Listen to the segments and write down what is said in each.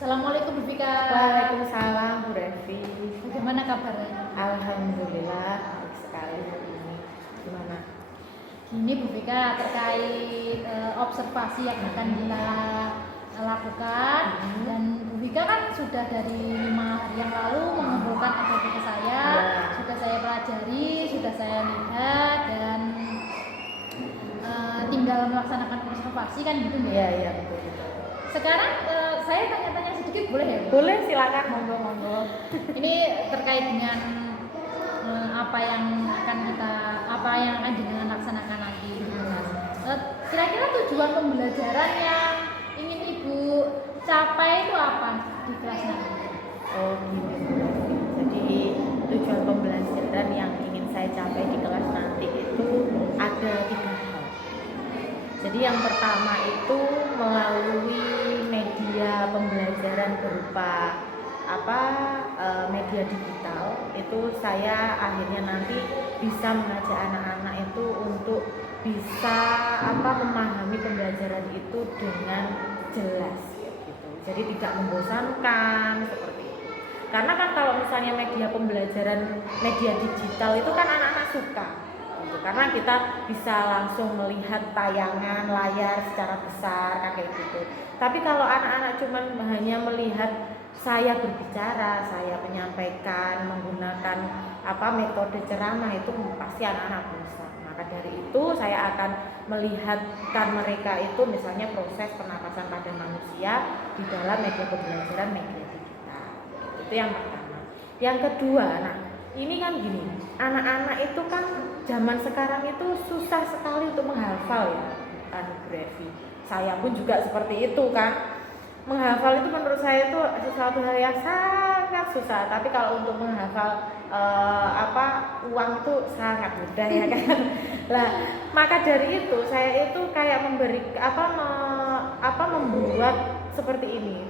Assalamualaikum Bu Vika. Waalaikumsalam Bu Revi. Bagaimana kabarnya? Alhamdulillah baik sekali hari ini. Gimana? Gini Bu Vika, terkait observasi yang akan kita lakukan dan Bu Vika kan sudah dari 5 hari yang lalu mengumpulkan APK ke saya, sudah saya pelajari, sudah saya lihat dan tinggal melaksanakan observasi kan gitu ya? Iya betul. Sekarang saya tanya-tanya sedikit boleh ya? Boleh, silakan, monggo. Ini terkait dengan apa yang akan dengan laksanakan nanti. Kira-kira tujuan pembelajaran yang ingin Ibu capai itu apa di kelas nanti? Oh gitu. Jadi tujuan pembelajaran yang ingin saya capai di kelas nanti itu ada 3 hal. Jadi yang pertama itu melalui media pembelajaran berupa media digital itu saya akhirnya nanti bisa mengajak anak-anak itu untuk bisa memahami pembelajaran itu dengan jelas gitu. Jadi tidak membosankan seperti itu. Karena kan kalau misalnya media pembelajaran media digital itu kan anak-anak suka. Karena kita bisa langsung melihat tayangan layar secara besar kayak gitu. Tapi kalau anak-anak cuma hanya melihat saya berbicara, saya menyampaikan menggunakan metode ceramah itu pasti anak-anak bosan. Maka dari itu saya akan melihatkan mereka itu misalnya proses pernapasan pada manusia di dalam media pembelajaran media digital. Itu yang pertama. Yang kedua, ini kan gini, anak-anak itu kan zaman sekarang itu susah sekali untuk menghafal ya, Brevi. Saya pun juga seperti itu kan. Menghafal itu menurut saya itu sesuatu hal yang sangat susah. Tapi kalau untuk menghafal uang itu sangat mudah ya kan. Lah, maka dari itu saya itu kayak membuat seperti ini.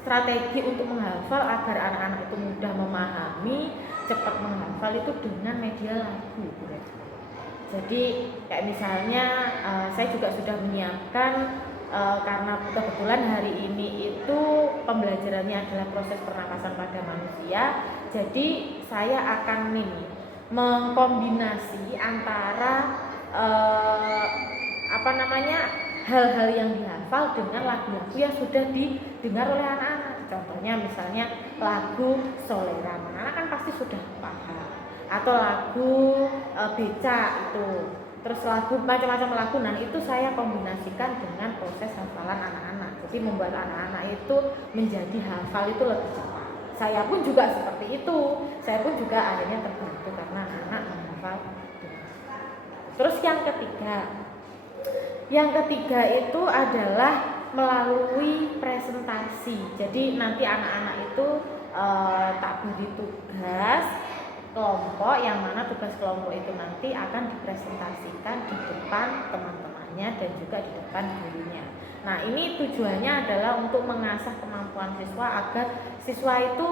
Strategi untuk menghafal agar anak-anak itu mudah memahami, cepat menghafal itu dengan media lagu. Jadi kayak misalnya saya juga sudah menyiapkan karena kebetulan hari ini itu pembelajarannya adalah proses pernapasan pada manusia. Jadi saya akan mengkombinasi antara hal-hal yang dihafal dengan lagu-lagu yang sudah didengar oleh anak-anak. Contohnya misalnya lagu Solera, anak-anak kan pasti sudah paham. Atau lagu Beca itu, terus lagu macam-macam lagu. Itu saya kombinasikan dengan proses hafalan anak-anak. Jadi membuat anak-anak itu menjadi hafal itu lebih cepat. Saya pun juga seperti itu. Saya pun juga akhirnya terbantu karena anak-anak menghafal. Terus yang ketiga itu adalah melalui presentasi. Jadi nanti anak-anak itu tak beri tugas kelompok, yang mana tugas kelompok itu nanti akan dipresentasikan di depan teman-temannya dan juga di depan gurunya. Ini tujuannya adalah untuk mengasah kemampuan siswa agar siswa itu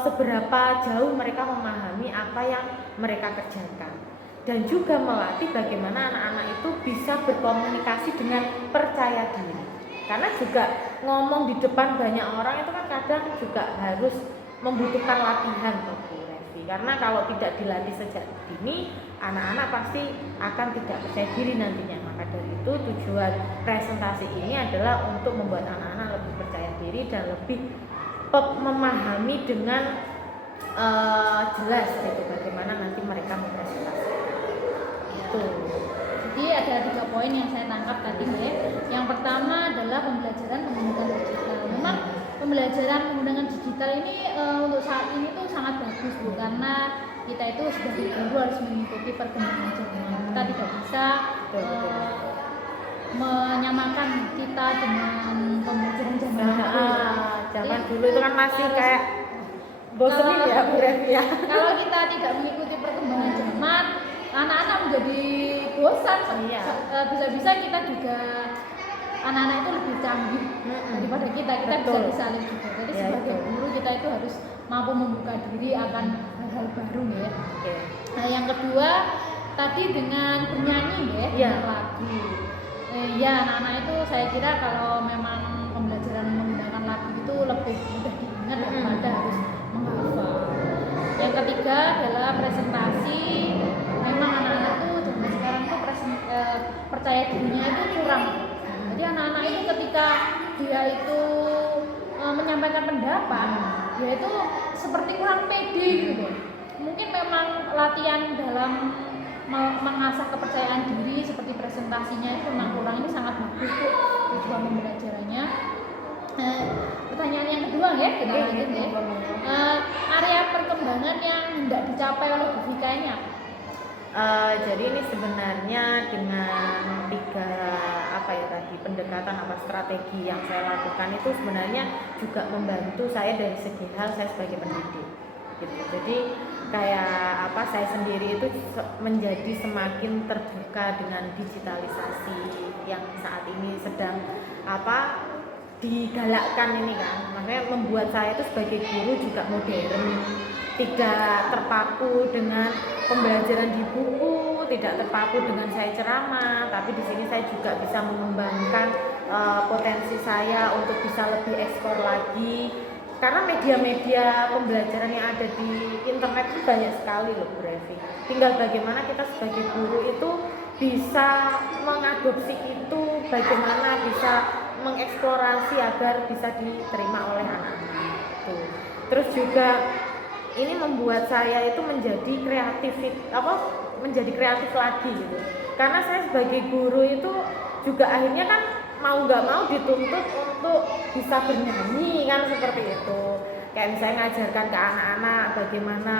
seberapa jauh mereka memahami apa yang mereka kerjakan, dan juga melatih bagaimana anak-anak itu bisa berkomunikasi dengan percaya diri. Karena juga ngomong di depan banyak orang itu kan kadang juga harus membutuhkan latihan tuh. Karena kalau tidak dilatih sejak dini, anak-anak pasti akan tidak percaya diri nantinya. Maka dari itu tujuan presentasi ini adalah untuk membuat anak-anak lebih percaya diri dan lebih memahami dengan jelas gitu bagaimana nanti mereka mempresentasikan. Gitu. Jadi ada 3 poin yang saya tangkap tadi ya. Yang pertama adalah pembelajaran menggunakan digital. Memang pembelajaran menggunakan digital ini untuk saat ini tuh sangat bagus Bu, karena kita itu sebagai guru harus mengikuti perkembangan zaman. Kita tidak bisa menyamakan kita dengan pembelajaran zaman dulu. Zaman dulu itu kan masih kayak bosenin ya Bu Revi ya. Kalau kita tidak mengikuti perkembangan zaman, anak-anak menjadi bosan. Bisa-bisa kita juga anak-anak itu lebih canggih daripada kita bisa disalib juga. Jadi sebagai guru kita itu harus mampu membuka diri akan hal-hal baru ya. Yang kedua tadi dengan bernyanyi dengan lagu. Anak-anak itu saya kira kalau memang pembelajaran menggunakan lagu itu lebih menyampaikan pendapat, yaitu seperti kurang pede gitu. Mungkin memang latihan dalam mengasah kepercayaan diri seperti presentasinya itu memang kurang, ini sangat bagus tuh tujuan pembelajarannya. Pertanyaan yang kedua ya, kita lanjut ya. Area perkembangan yang hendak dicapai oleh Bu Vika ini apa? Jadi ini sebenarnya dengan 3 pendekatan strategi yang saya lakukan itu sebenarnya juga membantu saya dari segi hal saya sebagai pendidik gitu. Jadi kayak saya sendiri itu menjadi semakin terbuka dengan digitalisasi yang saat ini sedang digalakkan ini kan, makanya membuat saya itu sebagai guru juga modern, tidak terpaku dengan pembelajaran di buku, tidak terpaku dengan saya ceramah, tapi di sini saya juga bisa mengembangkan potensi saya untuk bisa lebih ekspor lagi, karena media-media pembelajaran yang ada di internet itu banyak sekali loh Bu Revi. Tinggal bagaimana kita sebagai guru itu bisa mengadopsi itu, bagaimana bisa mengeksplorasi agar bisa diterima oleh anak-anak itu. Terus juga ini membuat saya itu menjadi kreatif lagi gitu. Karena saya sebagai guru itu juga akhirnya kan mau nggak mau dituntut untuk bisa bernyanyi kan, seperti itu. Kayak misalnya ngajarkan ke anak-anak bagaimana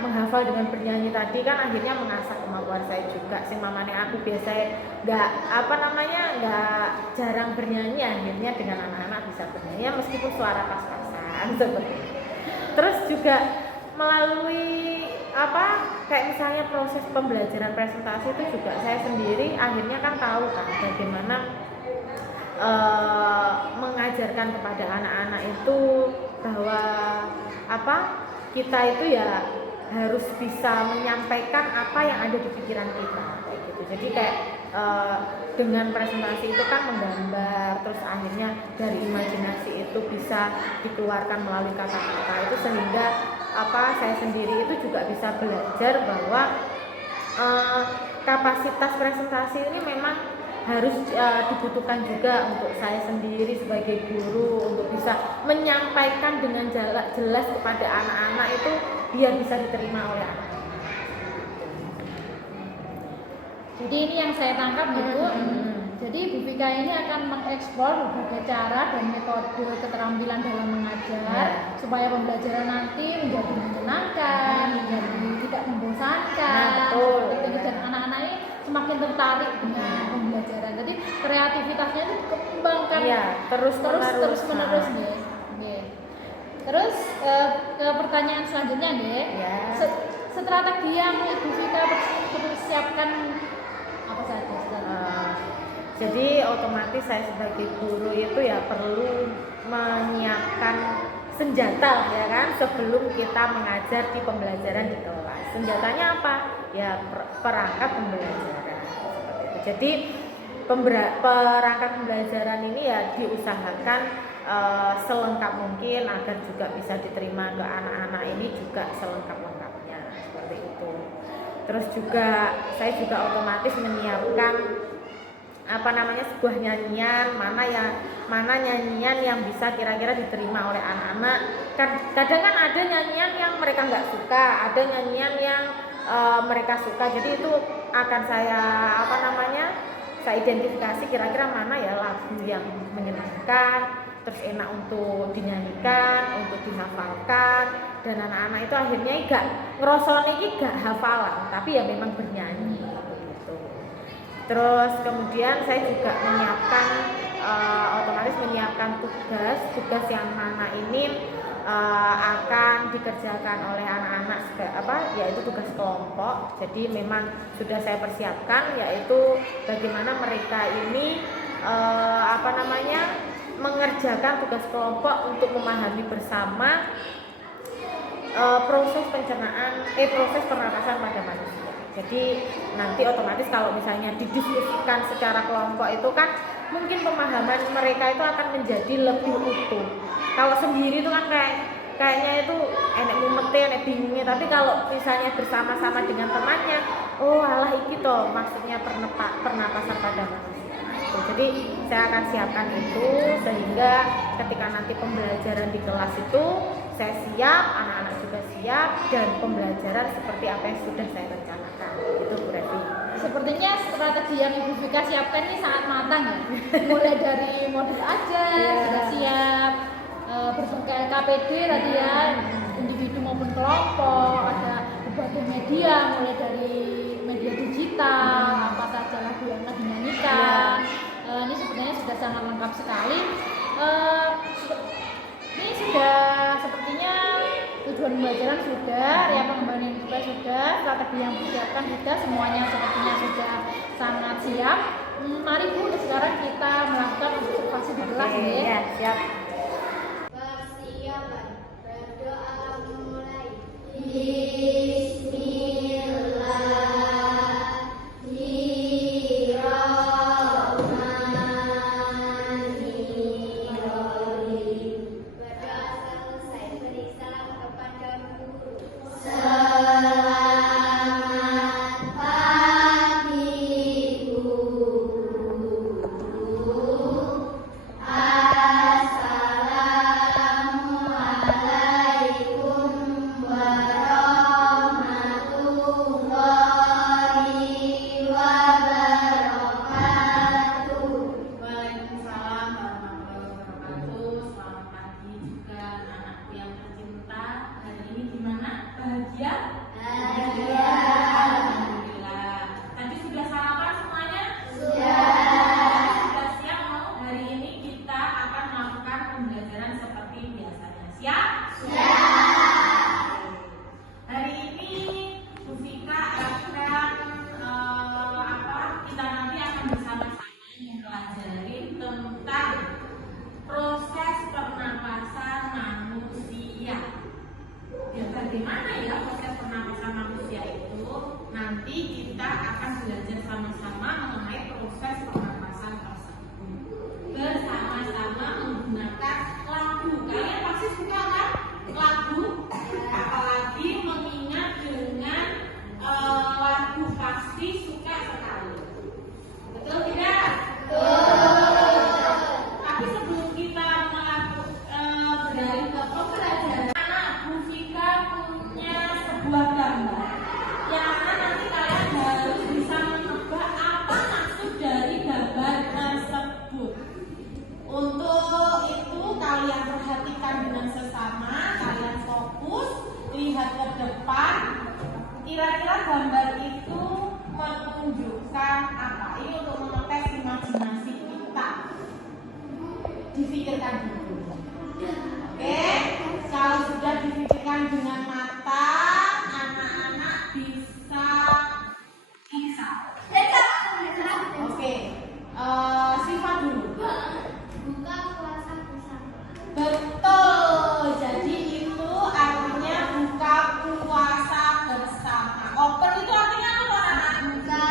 menghafal dengan bernyanyi tadi kan akhirnya mengasah kemampuan saya juga. Sing mamane aku biasanya nggak jarang bernyanyi, akhirnya dengan anak-anak bisa bernyanyi ya, meskipun suara pas-pasan seperti itu. Terus juga melalui kayak misalnya proses pembelajaran presentasi itu juga saya sendiri akhirnya kan tahu kan bagaimana mengajarkan kepada anak-anak itu bahwa kita itu ya harus bisa menyampaikan apa yang ada di pikiran kita kayak gitu. Jadi kayak dengan presentasi itu kan menggambar, terus akhirnya dari imajinasi itu bisa dikeluarkan melalui kata-kata itu, sehingga saya sendiri itu juga bisa belajar bahwa kapasitas presentasi ini memang harus dibutuhkan juga untuk saya sendiri sebagai guru untuk bisa menyampaikan dengan jelas kepada anak-anak itu biar bisa diterima oleh anak-anak. Jadi ini yang saya tangkap gitu. Jadi Bu Vika ini akan mengeksplor berbagai cara dan metode keterampilan dalam mengajar supaya pembelajaran nanti menjadi menyenangkan, menjadi tidak membosankan. Dan anak-anak ini semakin tertarik dengan pembelajaran. Jadi kreativitasnya itu dikembangkan terus menerus nih. Terus ke pertanyaan selanjutnya nih. Strategi yang Ibu Vika persiapkan apa saja? Jadi otomatis saya sebagai guru itu ya perlu menyiapkan senjata ya kan sebelum kita mengajar di pembelajaran di kelas. Senjatanya apa? Ya perangkat pembelajaran. Jadi perangkat pembelajaran ini ya diusahakan selengkap mungkin agar juga bisa diterima ke anak-anak ini juga selengkap-lengkapnya seperti itu. Terus juga saya juga otomatis menyiapkan sebuah nyanyian, mana nyanyian yang bisa kira-kira diterima oleh anak-anak. Kadang kan ada nyanyian yang mereka nggak suka, ada nyanyian yang mereka suka. Jadi itu akan saya saya identifikasi kira-kira mana ya lagu yang menyenangkan, terus enak untuk dinyanyikan, untuk dihafalkan, dan anak-anak itu akhirnya gak ngerosone iki gak hafalan, tapi ya memang bernyanyi gitu. Terus kemudian saya juga otomatis menyiapkan tugas yang mana ini akan dikerjakan oleh anak-anak yaitu tugas kelompok. Jadi memang sudah saya persiapkan, yaitu bagaimana mereka ini mengerjakan tugas kelompok untuk memahami bersama proses pernapasan pada manusia. Jadi nanti otomatis kalau misalnya didiskusikan secara kelompok itu kan mungkin pemahaman mereka itu akan menjadi lebih utuh. Kalau sendiri itu kan kayaknya itu enek mumete, enek bingungnya, tapi kalau misalnya bersama-sama dengan temannya, oh alah iki toh maksudnya pernapasan pada manusia. itu. Jadi saya akan siapkan itu sehingga ketika nanti pembelajaran di kelas itu saya siap, anak-anak juga siap, dan pembelajaran seperti apa yang sudah saya rencanakan. Itu Bu Revi. Sepertinya strategi yang Ibu Vika siapkan ini sangat matang ya. Mulai dari modul ajar sudah siap, berbagai KPD tadi ya, individu maupun kelompok, ada berbagai media, mulai dari media digital, apa saja lagu yang dinyanyikan. Ini sebenarnya sudah sangat lengkap sekali. Ini sudah sepertinya tujuan pembelajaran sudah, area pengembangan juga sudah, strategi yang disiapkan sudah, semuanya sepertinya sudah sangat siap. Mari Bu, sekarang kita melakukan observasi di kelas Ya, siap. Persiapan berdoa mulai. Bismillahirrahmanirrahim. Berdoa selesai, beri salam kepada guru. Selamat pagi guru. Assalamualaikum warahmatullahi wabarakatuh. Waalaikumsalam warahmatullahi wabarakatuh. Selamat pagi juga anak yang tercinta. Hari ini gimana? Bahagia? Alhamdulillah. Tadi sudah sarapan semuanya? Sudah siap mau? Hari ini kita akan melakukan pembelajaran seperti biasanya. Siap? Hari ini Bu Vika akan kita nanti akan bersama-sama mempelajari tentang proses pernapasan manusia. Ya, bagaimana ya proses pernapasan manusia itu? Nanti kita akan belajar sama-sama mengenai proses pernapasan tersebut bersama-sama menggunakan lagu. Kalian pasti suka kan lagu? Apalagi mengingat dengan lagu pasti suka sekali. Betul tidak? Tapi sebelum kita beralih ke pembelajaran, Bu Vika punya sebuah gambar yang mana nanti kalian harus bisa menebak apa maksud dari gambar tersebut. Untuk itu kalian perhatikan dengan sesama, kalian fokus, lihat ke depan. Kira-kira gambar itu menunjukkan apa? Ini untuk mengetes imajinasi kita. Difikirkan dulu. Oke, kalau sudah difikirkan dengan matang, anak-anak bisa. Oke, Siva dulu. Buka puasa bersama. Betul, jadi itu artinya buka puasa bersama. Open itu artinya apa anak? Buka.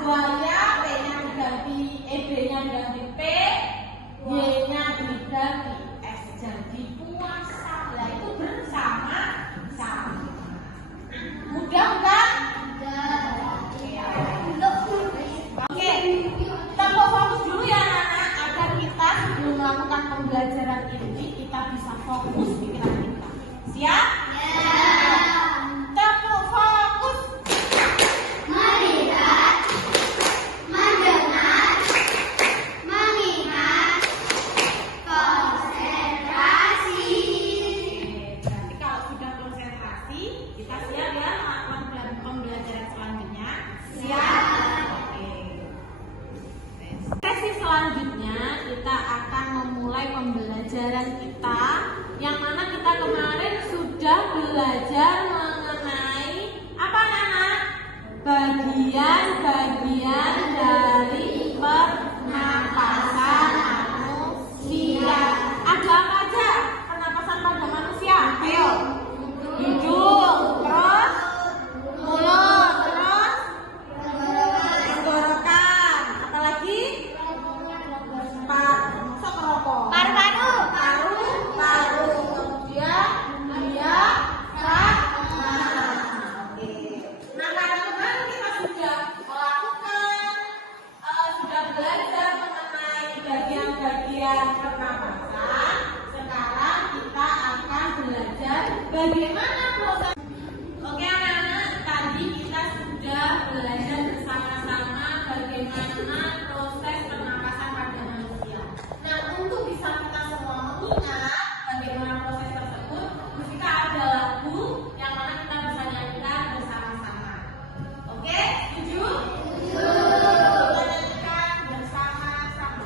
Buaya, P-nya diganti, B-nya diganti P, Y-nya diganti S. Jadi puasa, lah itu bersama-sama. Mudah kan? Oke, tepuk fokus dulu ya anak-anak agar kita sebelum melakukan pembelajaran ini kita bisa fokus pikiran kita. Siap? Tepuk fokus. Melihat, mendengar, mengingat, konsentrasi. Berarti kalau sudah konsentrasi, kita siap ya melakukan pembelajaran selanjutnya. Siap? Oke. Sesi selanjutnya kita akan memulai pembelajaran kita yang mana kita kemarin sudah bagaimana proses? Oke anak-anak, tadi kita sudah belajar bersama-sama bagaimana proses pernapasan pada manusia. Nah, untuk bisa kita semua mengingat bagaimana proses tersebut, kita ada lagu yang mana kita bisa nyanyikan bersama-sama. Oke, setuju? Kita nyanyikan bersama-sama.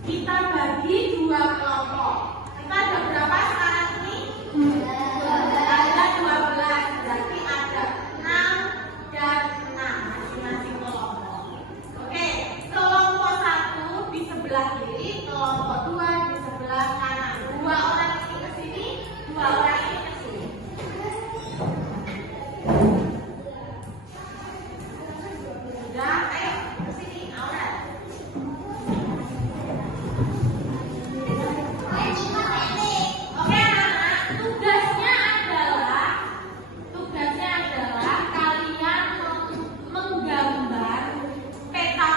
Kita bagi dua kelompok. Kita ada berapa sekarang ini? Ada 12, berarti ada 6 dan 6 masing-masing kelompok. Oke, kelompok 1 di sebelah kiri, kelompok 2 di sebelah kanan. 2 orang ini ke sini, 2 orang ini ke sini. Sudah, ayo ke sini, Aura. Oke anak-anak, tugasnya adalah kalian menggambar peta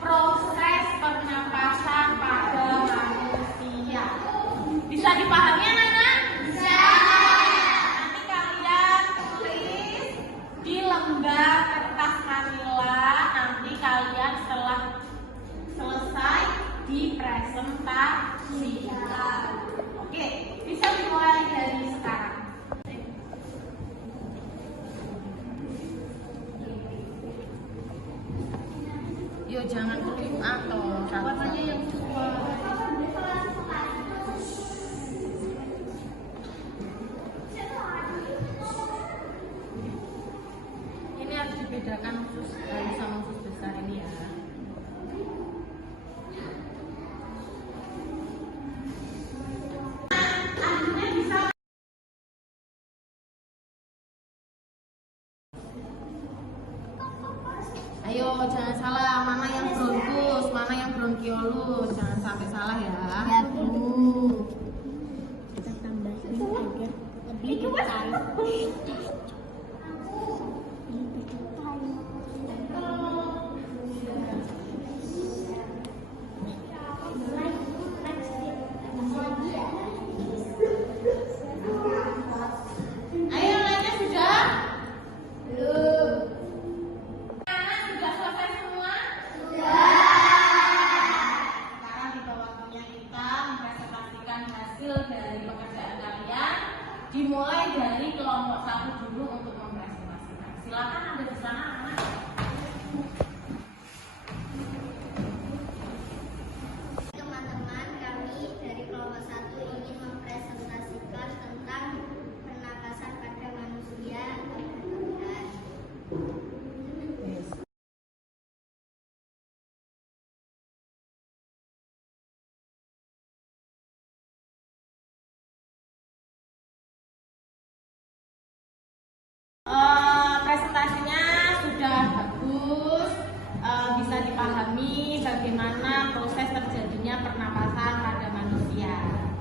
proses pernapasan pada manusia. Bisa dipahami anak-anak? Bisa. Nanti kalian tulis di lembar kertas manila. Nanti kalian setelah selesai dipresentasikan. Oke, bisa dimulai dari sekarang. Yo, jangan klik atau warnanya yang sesuai. Ini harus dibedakan usus bayi sama usus besar ini ya. Ayo jangan salah, mana yang bronkus, mana yang bronkiolus, jangan sampai salah ya. Ya Bu. Kita tambahin agar lebih detail. Ayo lainnya sudah? Belum. Anak sudah selesai semua? Sekarang tiba waktunya kita mempresentasikan hasil dari pekerjaan kalian. Dimulai dari kelompok 1 dulu untuk mempresentasikan. Silakan ada di sana anak. Teman-teman, kami dari kelompok 1 ingin mempresentasikan tentang pernapasan pada manusia. Presentasinya sudah bagus, bisa dipahami bagaimana proses terjadinya pernapasan pada manusia.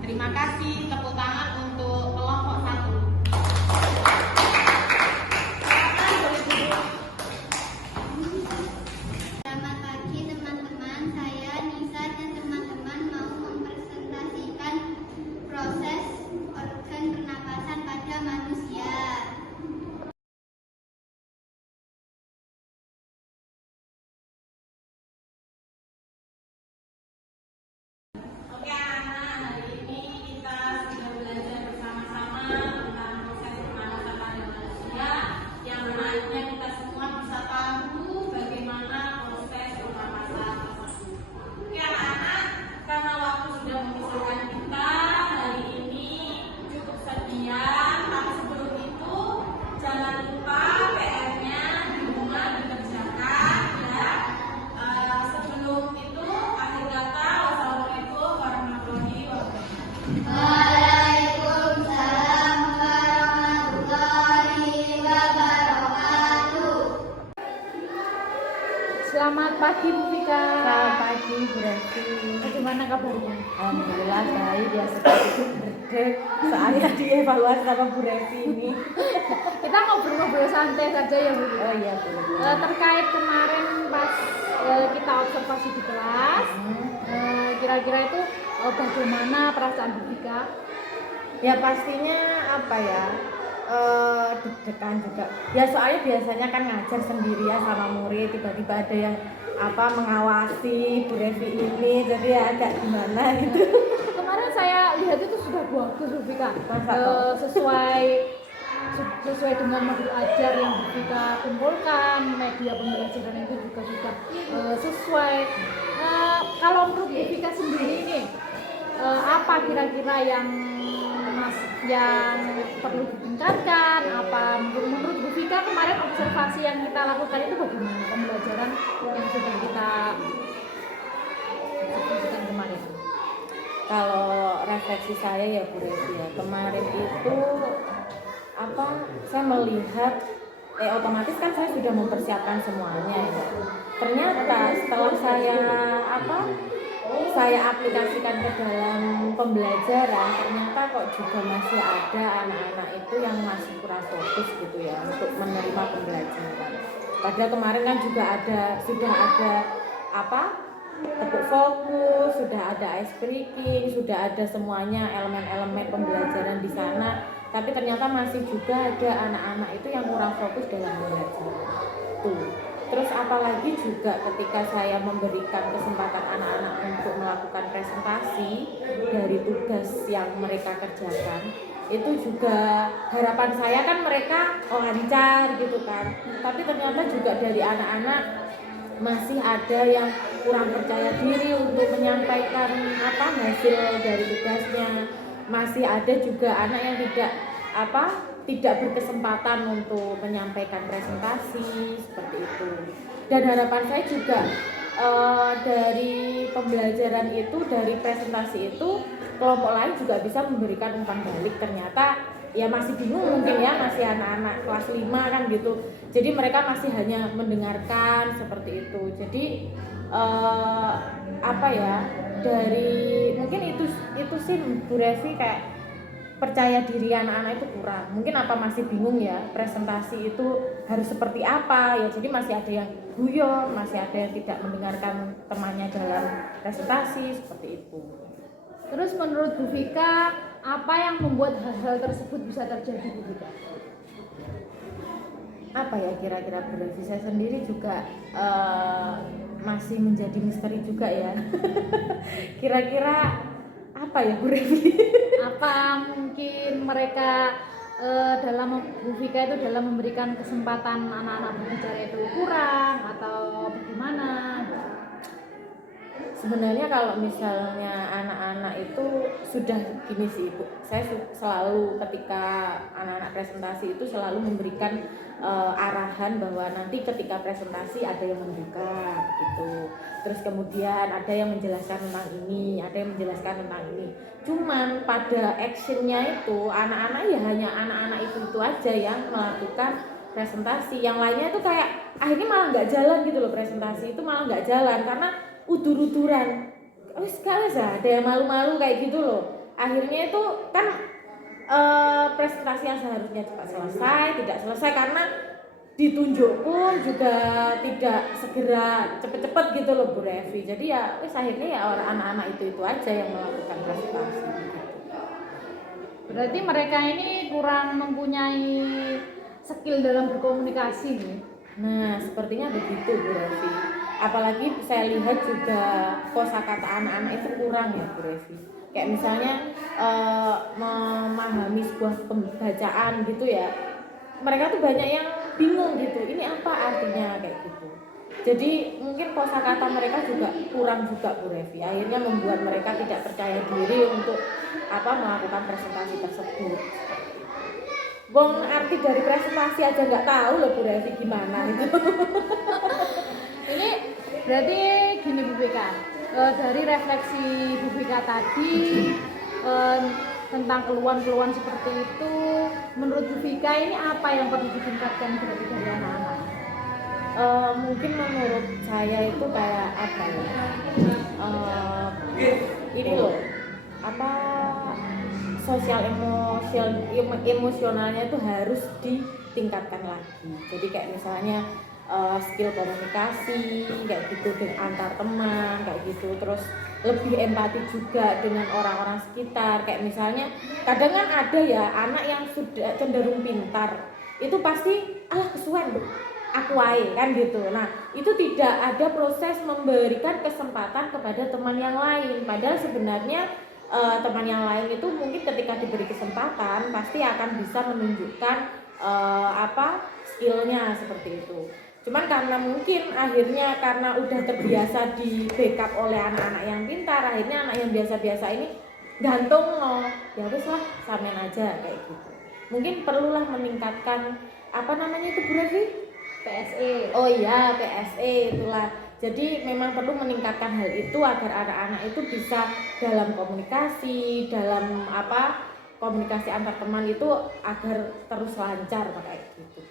Terima kasih, tepuk tangan untuk kelompok 1. Selamat pagi teman-teman, saya Nisa dan teman-teman mau mempresentasikan pagi Bu Vika. Selamat pagi Bu Revi. Bagaimana kabarnya? Alhamdulillah baik ya, seperti berdek. Soalnya dievaluasi sama Bu Revi ini. Kita ngobrol-ngobrol santai saja ya Bu. Oh iya boleh. Terkait kemarin pas kita observasi di kelas, kira-kira itu bagaimana perasaan Bu Vika? Ya pastinya apa ya, deg-degan juga ya, soalnya biasanya kan ngajar sendiri ya sama murid, tiba-tiba ada yang mengawasi Bu Revi ini, jadi ya agak gimana gitu. Kemarin saya lihat itu sudah bagus Bu Vika. Sesuai dengan modul ajar yang Bu Vika kumpulkan, media pembelajaran itu juga sudah sesuai. Kalau menurut Bu Vika sendiri ini apa kira-kira yang perlu ditingkatkan? Apa menurut Bu Vika kemarin observasi yang kita lakukan itu bagaimana pembelajaran yang sudah kita lakukan kemarin? Kalau refleksi saya ya Bu Revi ya, kemarin itu saya melihat otomatis kan saya sudah mempersiapkan semuanya ya. Ternyata setelah saya aplikasikan ke dalam pembelajaran, ternyata kok juga masih ada anak-anak itu yang masih kurang fokus gitu ya untuk menerima pembelajaran. Padahal kemarin kan juga sudah ada tepuk fokus, sudah ada ice breaking, sudah ada semuanya elemen-elemen pembelajaran di sana. Tapi ternyata masih juga ada anak-anak itu yang kurang fokus dalam belajar. Terus apalagi juga ketika saya memberikan kesempatan anak-anak untuk melakukan presentasi dari tugas yang mereka kerjakan, itu juga harapan saya kan mereka lancar gitu kan. Tapi ternyata juga dari anak-anak masih ada yang kurang percaya diri untuk menyampaikan hasil dari tugasnya. Masih ada juga anak yang tidak berkesempatan untuk menyampaikan presentasi seperti itu. Dan harapan saya juga dari pembelajaran itu, dari presentasi itu, kelompok lain juga bisa memberikan umpan balik. Ternyata ya masih bingung mungkin ya, masih anak-anak kelas 5 kan gitu. Jadi mereka masih hanya mendengarkan seperti itu. Jadi dari mungkin itu sih Bu Revi, kayak percaya diri anak-anak itu kurang. Mungkin masih bingung ya, presentasi itu harus seperti apa ya. Jadi masih ada yang guyon, masih ada yang tidak mendengarkan temannya dalam presentasi seperti itu. Terus menurut Bu Vika, apa yang membuat hal-hal tersebut bisa terjadi Bu Vika? Apa ya kira-kira Bu Revi, saya sendiri juga masih menjadi misteri juga ya. Kira-kira apa ya Bu Revi? Apa mungkin mereka Bu Vika itu dalam memberikan kesempatan anak-anak berbicara itu kurang atau bagaimana? Sebenarnya kalau misalnya anak-anak itu sudah gini sih Bu, saya selalu ketika anak-anak presentasi itu selalu memberikan arahan bahwa nanti ketika presentasi ada yang membuka gitu. Terus kemudian ada yang menjelaskan tentang ini, ada yang menjelaskan tentang ini. Cuman pada actionnya itu anak-anak ya hanya anak-anak itu aja yang melakukan presentasi. Yang lainnya itu kayak akhirnya malah nggak jalan gitu loh, presentasi itu malah nggak jalan karena udur-uduran. Sekali ada yang malu-malu kayak gitu loh. Akhirnya itu kan presentasi yang seharusnya cepat selesai tidak selesai karena ditunjuk pun juga tidak segera cepet-cepet gitu loh Bu Revi. Jadi ya akhirnya ya anak-anak itu aja yang melakukan presentasi gitu. Berarti mereka ini kurang mempunyai skill dalam berkomunikasi nih. Nah sepertinya begitu Bu Revi. Apalagi saya lihat juga kosakata anak-anak itu kurang ya Bu Revi. Kayak misalnya memahami sebuah pembacaan gitu ya, mereka tuh banyak yang bingung gitu, ini apa artinya kayak gitu. Jadi mungkin kosakata mereka juga kurang juga Bu Revi. Akhirnya membuat mereka tidak percaya diri untuk melakukan presentasi tersebut. Bong arti dari presentasi aja nggak tahu loh Bu Revi gimana itu. Ini berarti gini Bu Vika, dari refleksi Bu Vika tadi tentang keluhan-keluhan seperti itu, menurut Bu Vika ini apa yang perlu ditingkatkan berarti dari anak-anak? Mungkin menurut saya itu kayak apa ya? Ini loh, apa sosial emosionalnya itu harus ditingkatkan lagi. Jadi kayak misalnya skill komunikasi kayak gitu dengan antar teman kayak gitu, terus lebih empati juga dengan orang-orang sekitar. Kayak misalnya kadang kan ada ya anak yang sudah cenderung pintar itu pasti kesuwen aku wae kan gitu. Nah itu tidak ada proses memberikan kesempatan kepada teman yang lain, padahal sebenarnya teman yang lain itu mungkin ketika diberi kesempatan pasti akan bisa menunjukkan skillnya seperti itu. Cuman karena mungkin akhirnya karena udah terbiasa di backup oleh anak-anak yang pintar, akhirnya anak yang biasa-biasa ini gantung loh, ya wes lah samain aja kayak gitu. Mungkin perlulah meningkatkan apa namanya itu Bu Revi? PSE. Oh iya, PSE itulah. Jadi memang perlu meningkatkan hal itu agar anak-anak itu bisa dalam komunikasi, dalam komunikasi antar teman itu agar terus lancar kayak gitu.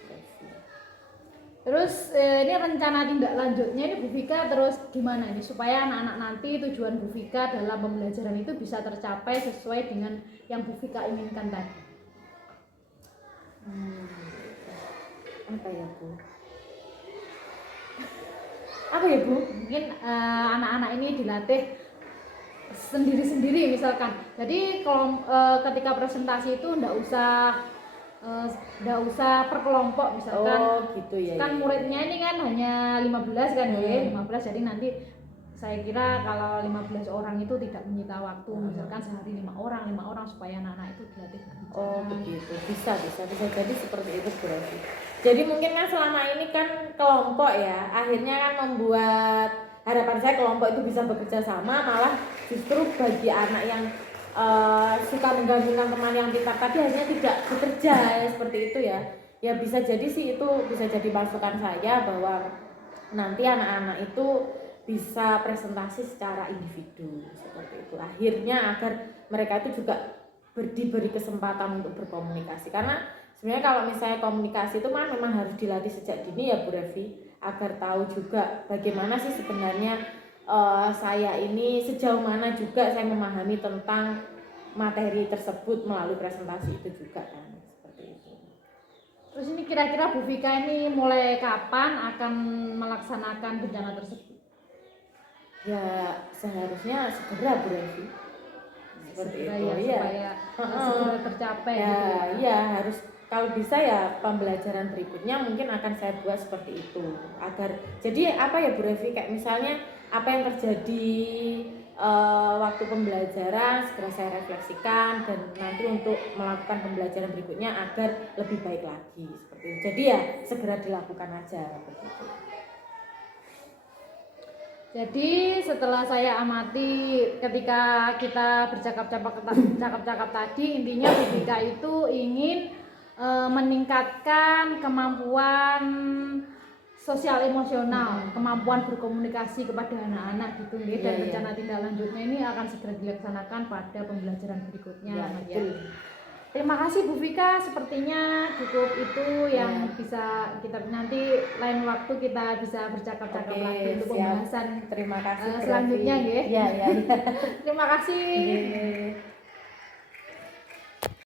Terus ini rencana tindak lanjutnya ini Bu Vika terus gimana nih supaya anak-anak nanti tujuan Bu Vika dalam pembelajaran itu bisa tercapai sesuai dengan yang Bu Vika inginkan tadi? Apa ya Bu? Apa ya Bu? Mungkin anak-anak ini dilatih sendiri-sendiri misalkan. Jadi kalau ketika presentasi itu nggak usah per kelompok misalkan. Oh gitu ya. Kan muridnya ini kan hanya 15 kan ya, 15, jadi nanti saya kira kalau 15 orang itu tidak menyita waktu, misalkan sehari 5 orang supaya anak-anak itu dilatih berbicara. Oh begitu, bisa jadi seperti itu berarti. Jadi mungkin kan selama ini kan kelompok ya, akhirnya kan membuat harapan saya kelompok itu bisa bekerja sama, malah justru bagi anak yang suka menggabungkan teman yang pintar tadi hanya tidak bekerja ya, seperti itu ya. Ya bisa jadi sih itu bisa jadi masukan saya bahwa nanti anak-anak itu bisa presentasi secara individu seperti itu. Akhirnya agar mereka itu juga diberi kesempatan untuk berkomunikasi, karena sebenarnya kalau misalnya komunikasi itu kan memang harus dilatih sejak dini ya Bu Revi, agar tahu juga bagaimana sih sebenarnya saya ini sejauh mana juga saya memahami tentang materi tersebut melalui presentasi itu juga kan seperti itu. Terus ini kira-kira Bu Vika ini mulai kapan akan melaksanakan bencana tersebut? Ya seharusnya segera Bu Revi. Seperti itu ya. Supaya segera tercapai ya, gitu ya. Iya harus, kalau bisa ya pembelajaran berikutnya mungkin akan saya buat seperti itu agar jadi apa ya Bu Revi, kayak misalnya apa yang terjadi waktu pembelajaran segera saya refleksikan dan nanti untuk melakukan pembelajaran berikutnya agar lebih baik lagi seperti itu. Jadi ya segera dilakukan aja begitu. Jadi setelah saya amati ketika kita bercakap-cakap tadi, intinya Bu Vika itu ingin meningkatkan kemampuan sosial emosional, kemampuan berkomunikasi kepada anak-anak gitu nih. Dan rencana tindak lanjutnya ini akan segera dilaksanakan pada pembelajaran berikutnya. Ya. Terima kasih Bu Vika, sepertinya cukup itu yang bisa kita nanti lain waktu kita bisa bercakap-cakap lagi untuk pembahasan terima kasih selanjutnya ya. Ya. Terima kasih.